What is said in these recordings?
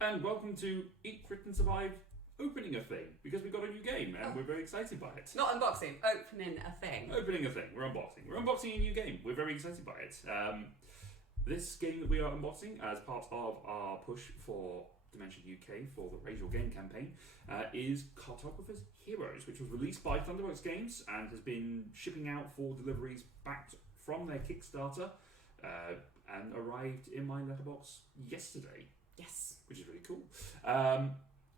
and welcome to Eat, Crit and Survive opening a thing, because we got a new game and we're very excited by it. Not unboxing, opening a thing. Opening a thing, we're unboxing. We're unboxing a new game, we're very excited by it. This game that we are unboxing as part of our push for Dimension UK for the Raise Your Game campaign is Cartographers Heroes, which was released by Thunderworks Games and has been shipping out for deliveries back from their Kickstarter and arrived in my letterbox yesterday. Yes. Which is really cool.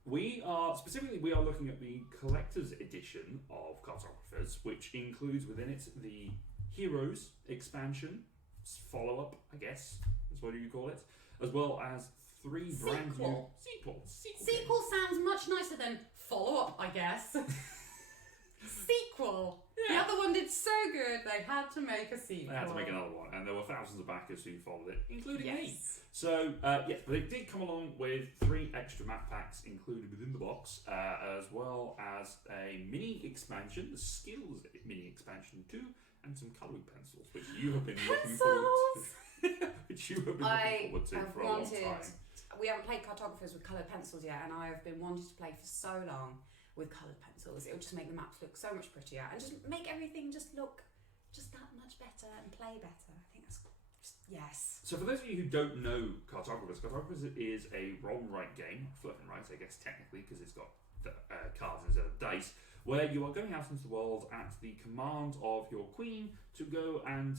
We are looking at the Collectors Edition of Cartographers, which includes within it the Heroes expansion, follow-up, I guess, is what you call it, as well as three brand new sequels. Sequel sounds much nicer than follow-up, I guess. Sequel. Yeah. The other one did so good, they had to make a sequel. They had to make another one, and there were thousands of backers who followed it, including me. Yes. So, yes, but it did come along with 3 extra map packs included within the box, as well as a mini expansion, the Skills mini expansion too, and some colouring pencils, which you have been looking forward to. Which you have been looking forward to for a long time. We haven't played Cartographers with coloured pencils yet, and I have been wanting to play for so long with coloured pencils. It will just make the maps look so much prettier and just make everything just look just that much better and play better. I think that's just, yes. So for those of you who don't know Cartographers is a roll and write game, flip and write I guess technically, because it's got cards instead of dice, where you are going out into the world at the command of your queen to go and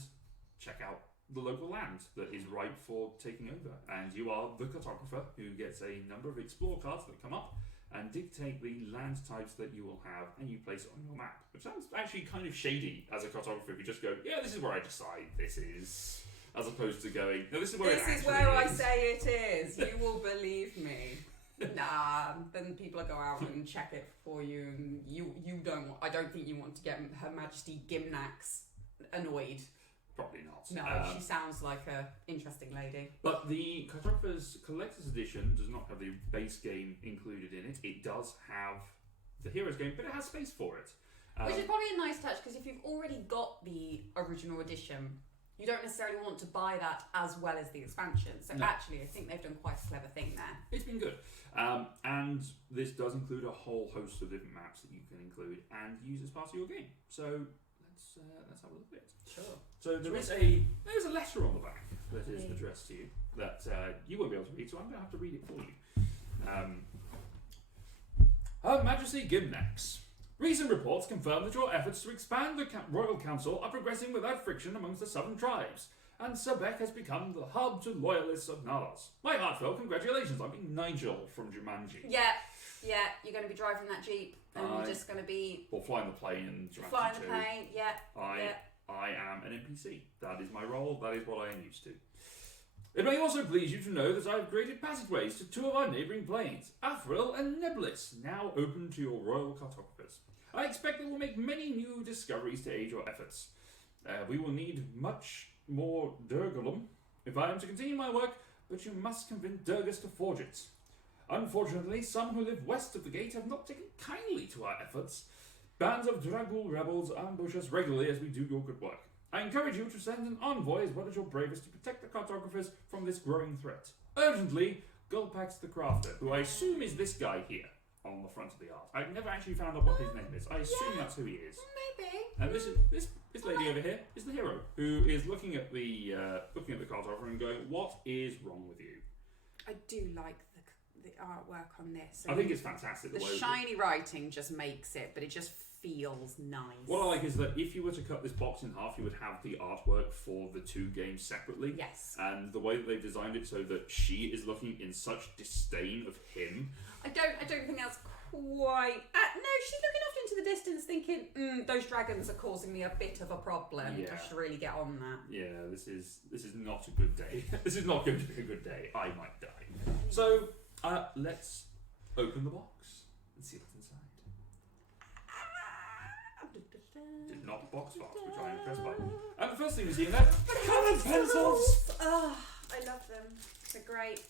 check out the local land that is ripe for taking over. And you are the cartographer who gets a number of explore cards that come up and dictate the land types that you will have, and you place it on your map. Which sounds actually kind of shady as a cartographer if you just go, yeah, this is where I decide this is, as opposed to going, no, this is where it actually is. This is where I say it is. You will believe me. Nah, then people will go out and check it for you, and you don't. I don't think you want to get Her Majesty Gimnax annoyed. Probably not. No, she sounds like a interesting lady. But the Cartographers Collectors Edition does not have the base game included in it. It does have the Heroes game, but it has space for it. Which is probably a nice touch, because if you've already got the original edition, you don't necessarily want to buy that as well as the expansion. So actually, I think they've done quite a clever thing there. It's been good. And this does include a whole host of different maps that you can include and use as part of your game. So let's have a look at it. Sure. So there's a letter on the back that is addressed to you that you won't be able to read, so I'm going to have to read it for you. Her Majesty Gimnax. Recent reports confirm that your efforts to expand the Royal Council are progressing without friction amongst the southern tribes, and Sebek has become the hub to loyalists of Nalas. My heartfelt congratulations. I'm being Nigel from Jumanji. Yeah, you're going to be driving that Jeep, and you're just going to be... Or flying the plane in Jumanji Flying the plane, I am an NPC. That is my role. That is what I am used to. It may also please you to know that I have created passageways to 2 of our neighbouring planes, Athril and Neblis, now open to your royal cartographers. I expect that we'll make many new discoveries to aid your efforts. We will need much more Durgulum if I am to continue my work, but you must convince Durgus to forge it. Unfortunately, some who live west of the gate have not taken kindly to our efforts. Bands of Dragul rebels ambush us regularly as we do your good work. I encourage you to send an envoy as well as your bravest to protect the cartographers from this growing threat. Urgently, Gulpax the Crafter, who I assume is this guy here on the front of the art. I've never actually found out what his name is. I assume that's who he is. Maybe. And this lady over here is the hero, who is looking at the cartographer and going, "What is wrong with you?" I do like the artwork on this. I think it's fantastic. The shiny writing just makes it, but it just feels nice. What I like is that if you were to cut this box in half, you would have the artwork for the 2 games separately. Yes. And the way that they've designed it so that she is looking in such disdain of him. I don't think that's quite... no, she's looking off into the distance thinking, those dragons are causing me a bit of a problem. Yeah. I should really get on that. Yeah, this is not a good day. This is not going to be a good day. I might die. So, let's open the box and see what's inside. Did not box box, which I am impressed by. And the first thing we see in there, the coloured pencils! Oh, I love them. They're great.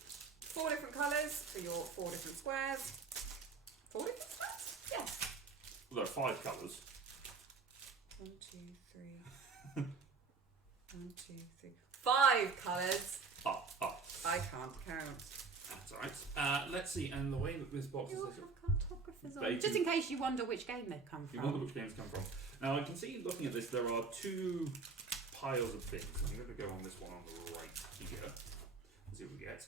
4 different colours for your 4 different squares. 4 different squares? Yes. Well, there are 5 colours. 1, 2, 3. 1, 2, 3. 5 colours. Up. I can't count. That's alright. let's see. And the way that this box is You set up, have cartographers on. Just in case you wonder which game they've come you from. wonder which games come from. Now I can see, looking at this, there are two piles of things. I'm going to go on this one on the right here. Let's see what we get.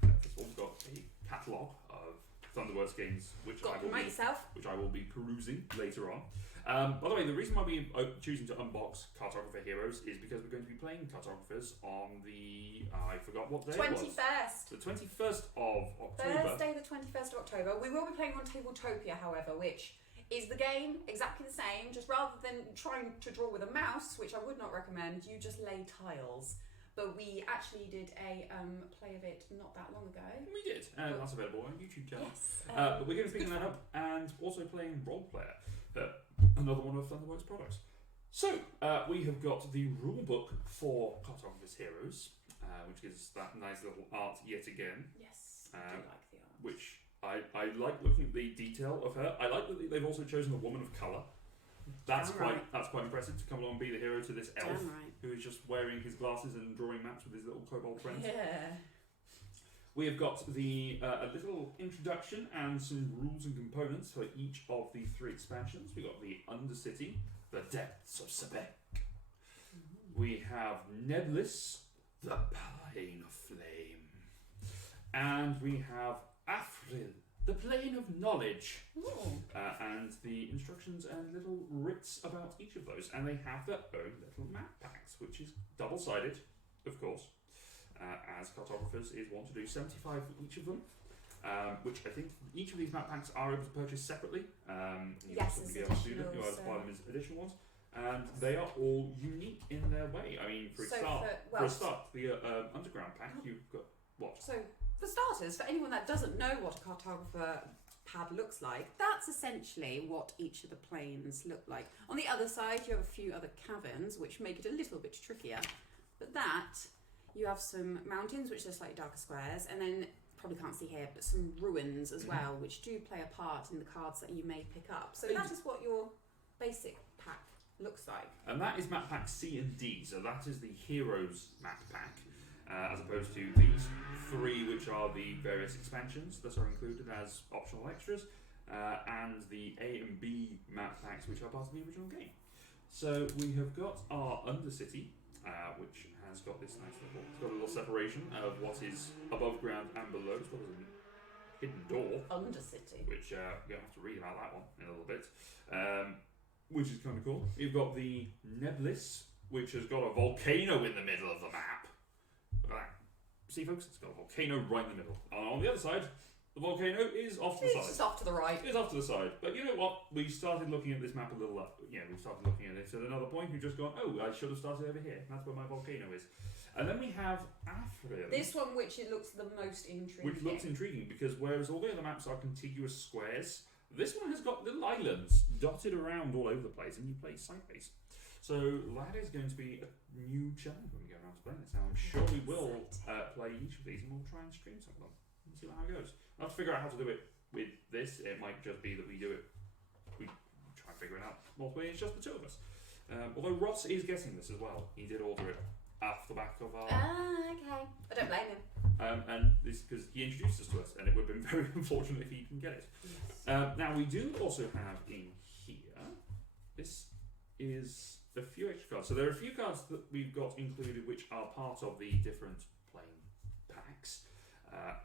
First of all, we've got a catalogue of Thunderworks Games, which I will be perusing later on. By the way, the reason why we are choosing to unbox Cartographer Heroes is because we're going to be playing Cartographers on the, I forgot what day 21st. it was. The 21st of October. Thursday the 21st of October. We will be playing on Tabletopia, however, which is the game exactly the same, just rather than trying to draw with a mouse, which I would not recommend, you just lay tiles. But we actually did a play of it not that long ago. We did, and that's available on YouTube channel. Yes. But we're going to be picking that up and also playing Role Player, another one of Thunderworks products. So, we have got the rulebook for Cartographers Heroes, which gives that nice little art yet again. Yes, I do like the art. Which I like looking at the detail of her. I like that they've also chosen a woman of colour. That's quite impressive to come along and be the hero to this elf who is just wearing his glasses and drawing maps with his little kobold friends. Yeah. We have got the a little introduction and some rules and components for each of the 3 expansions. We got the Undercity, the Depths of Sebek. We have Neblis, the Plane of Flame, and we have Afril, the Plane of Knowledge, and the instructions and little writs about each of those. And they have their own little map packs, which is double-sided, of course, as cartographers is wont to do, 75 for each of them, which I think each of these map packs are able to purchase separately. Yes, you be able to do them. You are able to buy them as additional ones. And they are all unique in their way. I mean, for a start, the Underground pack, you've got what? So, for starters, for anyone that doesn't know what a cartographer pad looks like, that's essentially what each of the planes look like. On the other side, you have a few other caverns, which make it a little bit trickier. But you have some mountains, which are slightly darker squares, and then, probably can't see here, but some ruins as well, which do play a part in the cards that you may pick up. So that is what your basic pack looks like. And that is map pack C and D, so that is the Heroes map pack, as opposed to these 3, which are the various expansions that are included as optional extras, and the A and B map packs, which are part of the original game. So we have got our Undercity, which has got this nice little separation of what is above ground and below, as well as a hidden door. Undercity. Which you're going to have to read about that one in a little bit. Which is kind of cool. You've got the Neblis, which has got a volcano in the middle of the map. Look at that. See, folks, it's got a volcano right in the middle. And on the other side, the volcano is off to the side. It's just off to the right. It's off to the side. But you know what? We started looking at this map a little up. We started looking at it at another point. We've just gone, I should have started over here. That's where my volcano is. And then we have Afril. This one, which it looks the most intriguing. Which looks intriguing because whereas all the other maps are contiguous squares, this one has got little islands dotted around all over the place, and you play sideways. So that is going to be a new challenge when we go around to play this. Now I'm sure we will play each of these, and we'll try and stream some of them and see how it goes. I'll have to figure out how to do it with this. It might just be that we try and figure it out multiple ways. It's just the 2 of us. Although Ross is getting this as well. He did order it off the back of our. Okay. I don't blame him. And this because he introduced us to us, and it would have been very unfortunate if he didn't get it. Yes. Now we do also have in here. This is a few extra cards. So there are a few cards that we've got included, which are part of the different playing packs.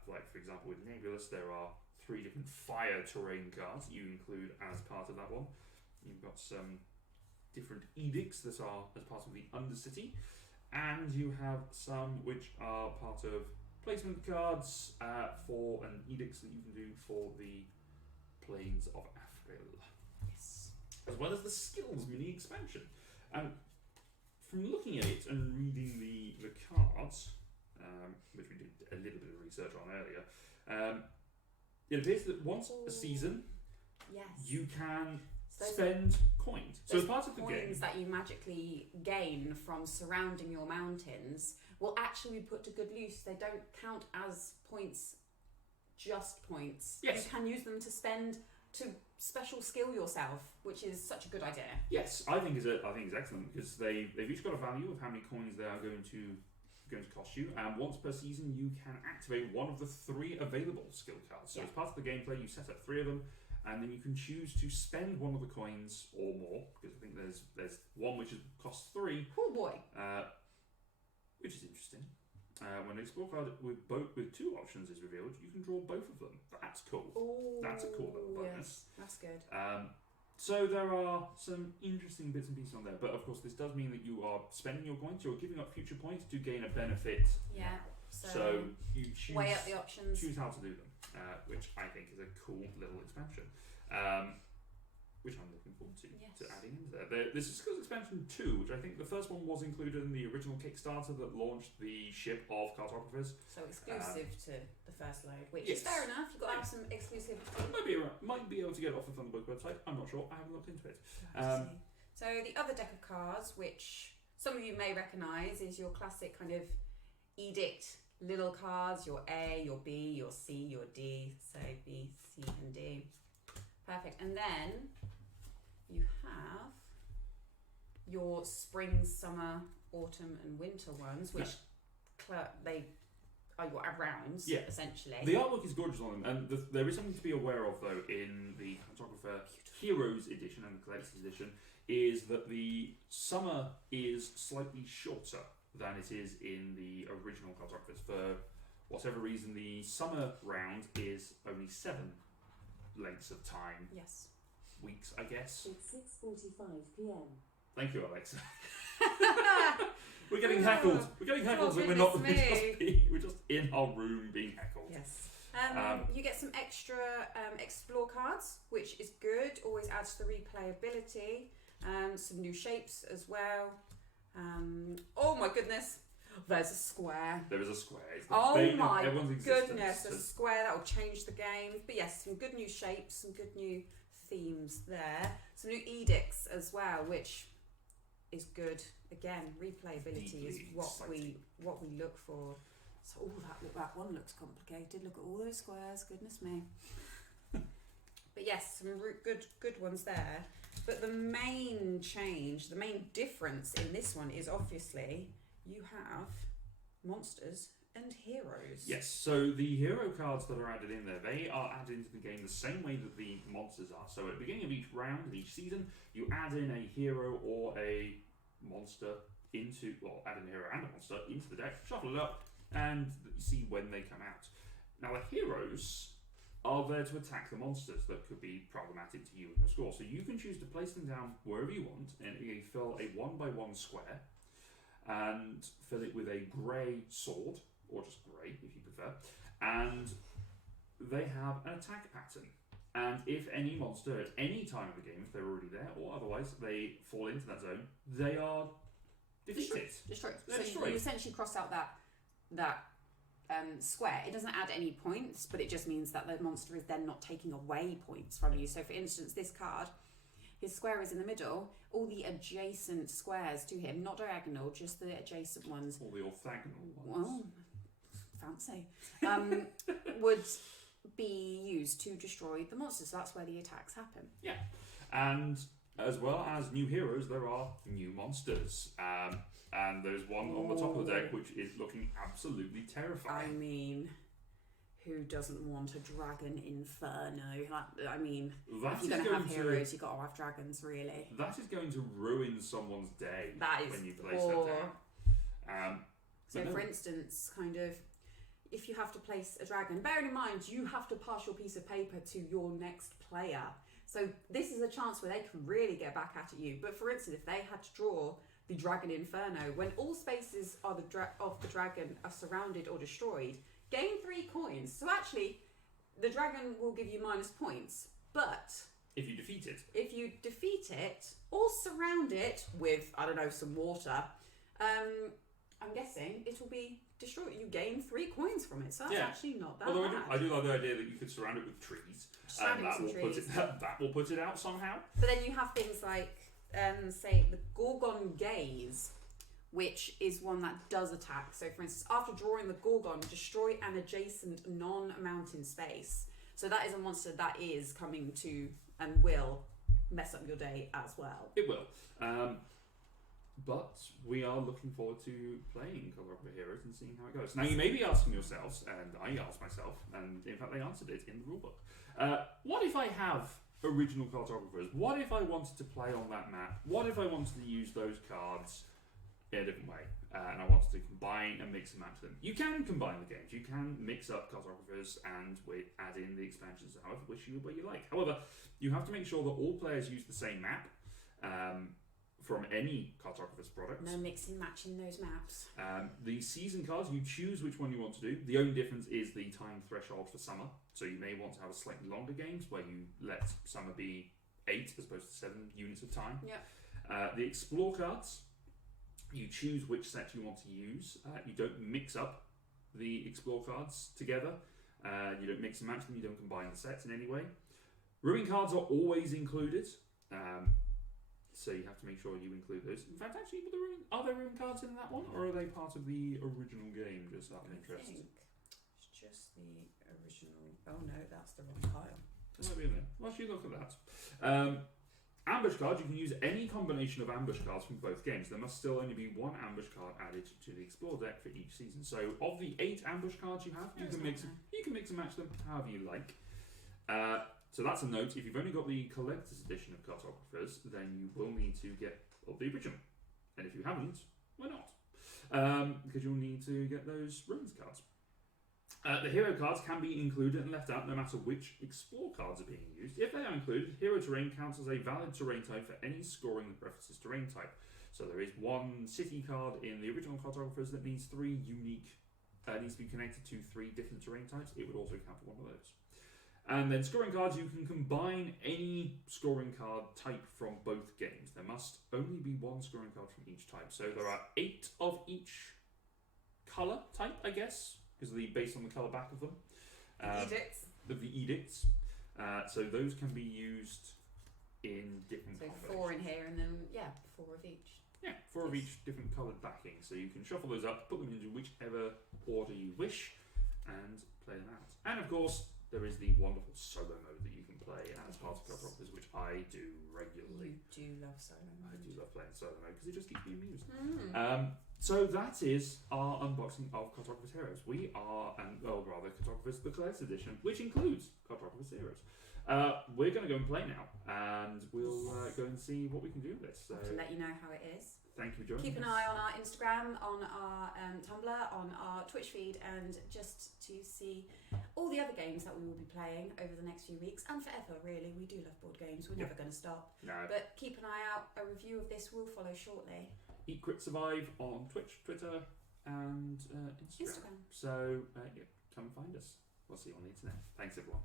Like for example, with Nebulous, there are 3 different fire terrain cards that you include as part of that one. You've got some different edicts that are as part of the Undercity. And you have some which are part of placement cards for an edicts that you can do for the Plains of Afril. Yes. As well as the skills mini expansion. And from looking at it and reading the cards, which we did a little bit of research on earlier, it appears that once a season, you can spend coins. So as part of the game, coins that you magically gain from surrounding your mountains will actually be put to good use. They don't count as points, just points. Yes. You can use them to spend to special skill yourself, which is such a good idea. Yes, I think is excellent because they've each got a value of how many coins they are going to going to cost you, and once per season you can activate one of the 3 available skill cards. So as part of the gameplay, you set up 3 of them, and then you can choose to spend one of the coins or more, because I think there's one which costs 3. Oh boy! Which is interesting. When an explore card with 2 options is revealed, you can draw both of them. That's cool. Ooh, That's a cool little bonus. Yes, that's good. So there are some interesting bits and pieces on there, but of course this does mean that you are spending your coins, you're giving up future points to gain a benefit. Yeah. So you choose, weigh up the options. Choose how to do them, which I think is a cool little expansion, which I'm looking forward to adding into there. This is Expansion 2, which I think the first one was included in the original Kickstarter that launched the ship of Cartographers. So exclusive to the first load, which is fair enough. You've got to have some exclusive. Might be able to get it off the Thunderworks website. I'm not sure. I haven't looked into it. So the other deck of cards, which some of you may recognise, is your classic kind of edict little cards. Your A, your B, your C, your D. So B, C, and D. Perfect. And then you have your spring, summer, autumn, and winter ones, which they are your rounds, essentially. The artwork is gorgeous on them, and there is something to be aware of, though, in the Cartographer Heroes edition and the Collectors edition, is that the summer is slightly shorter than it is in the original Cartographers. For whatever reason, the summer round is only 7 lengths of time. Yes. Weeks, I guess. It's 6:45 p.m. Thank you, Alexa. We're getting heckled. We're getting heckled when we're just in our room being heckled. Yes. You get some extra explore cards, which is good. Always adds to the replayability. Some new shapes as well. Oh my goodness. There's a square. There is a square. Oh my goodness, a square that will change the game. But yes, some good new shapes, some good new themes there. Some new edicts as well, which is good. Again, replayability is what we look for. So that one looks complicated. Look at all those squares. Goodness me. But yes, some good ones there. But the main change, the main difference in this one is obviously you have monsters and heroes. Yes, so the hero cards that are added in there, they are added into the game the same way that the monsters are. So at the beginning of each round, of each season, you add in a hero or a monster add in a hero and a monster into the deck, shuffle it up, and see when they come out. Now the heroes are there to attack the monsters that could be problematic to you in your score. So you can choose to place them down wherever you want, and you fill a 1x1 square, and fill it with a grey sword, or just grey if you prefer, and they have an attack pattern. And if any monster at any time of the game, if they're already there, or otherwise they fall into that zone, they are defeated. Destroyed. So you essentially cross out that square. It doesn't add any points, but it just means that the monster is then not taking away points from you. So for instance, this card, his square is in the middle. All the adjacent squares to him, not diagonal, just the adjacent ones. All the orthogonal ones. Well, fancy. Would be used to destroy the monsters. So that's where the attacks happen. Yeah. And as well as new heroes, there are new monsters. And there's one on the top of the deck which is looking absolutely terrifying. I mean, who doesn't want a dragon inferno? I mean, if you're going to have heroes, you've got to have dragons, really. That is going to ruin someone's day when you place that down. So, for instance, kind of, if you have to place a dragon, bearing in mind you have to pass your piece of paper to your next player. So this is a chance where they can really get back at you. But for instance, if they had to draw the Dragon Inferno, when all spaces of the dragon are surrounded or destroyed, gain 3 coins. So actually, the dragon will give you minus points. But if you defeat it or surround it with, I don't know, some water, I'm guessing it will be destroyed. You gain 3 coins from it, so that's actually not that bad. I do like the idea that you could surround it with trees, and that will put it out somehow. But then you have things like, say, the Gorgon Gaze, which is one that does attack. So, for instance, after drawing the Gorgon, destroy an adjacent non-mountain space. So that is a monster that is coming to and will mess up your day as well. It will. but we are looking forward to playing Cartographers Heroes and seeing how it goes. Now, you may be asking yourselves, and I asked myself, and in fact they answered it in the rulebook, what if I have original cartographers? What if I wanted to play on that map? What if I wanted to use those cards in a different way? And I wanted to combine and mix and match them. You can combine the games. You can mix up cartographers and add in the expansions however way you like. However, you have to make sure that all players use the same map from any cartographers product. No mixing, matching those maps. The season cards, you choose which one you want to do. The only difference is the time threshold for summer. So you may want to have a slightly longer games where you let summer be 8 as opposed to 7 units of time. Yep. The explore cards, you choose which set you want to use. You don't mix up the explore cards together. You don't mix and match them. You don't combine the sets in any way. Ruin cards are always included. So you have to make sure you include those. In fact, actually, are there ruin cards in that one, or are they part of the original game? Just out of interest. I think it's just the original. Oh no, that's the wrong pile. It might be in there. Well, you look at that. Ambush cards, you can use any combination of ambush cards from both games. There must still only be one ambush card added to the Explore deck for each season. So of the 8 ambush cards you have, you can mix and match them however you like. So that's a note. If you've only got the Collector's Edition of Cartographers, then you will need to get the original. And if you haven't, why not? Because you'll need to get those Ruins cards. The hero cards can be included and left out no matter which explore cards are being used. If they are included, hero terrain counts as a valid terrain type for any scoring that references terrain type. So there is one city card in the original cartographers that needs 3 unique, needs to be connected to 3 different terrain types. It would also count for one of those. And then scoring cards, you can combine any scoring card type from both games. There must only be one scoring card from each type. So there are 8 of each colour type, I guess, because based on the colour back of them. Edicts. Of the edicts. So those can be used in different So 4 in here, and then 4 of each. Yeah, 4 of each different coloured backing. So you can shuffle those up, put them into whichever order you wish, and play them out. And of course, there is the wonderful solo mode that you can play as part of Cartographers, which I do regularly. You do love solo mode. I do love playing solo mode because it just keeps me amused. So that is our unboxing of Cartographers Heroes. We are, Cartographers the Collectors Edition, which includes Cartographers Heroes. We're going to go and play now, and we'll go and see what we can do with this. So, to let you know how it is. Thank you for joining us. Keep an eye on our Instagram, on our Tumblr, on our Twitch feed, and just to see all the other games that we will be playing over the next few weeks, and forever, really. We do love board games. We're never going to stop. No. But keep an eye out. A review of this will follow shortly. Eat, Crit, Survive on Twitch, Twitter, and Instagram. So, come and find us. We'll see you on the internet. Thanks, everyone.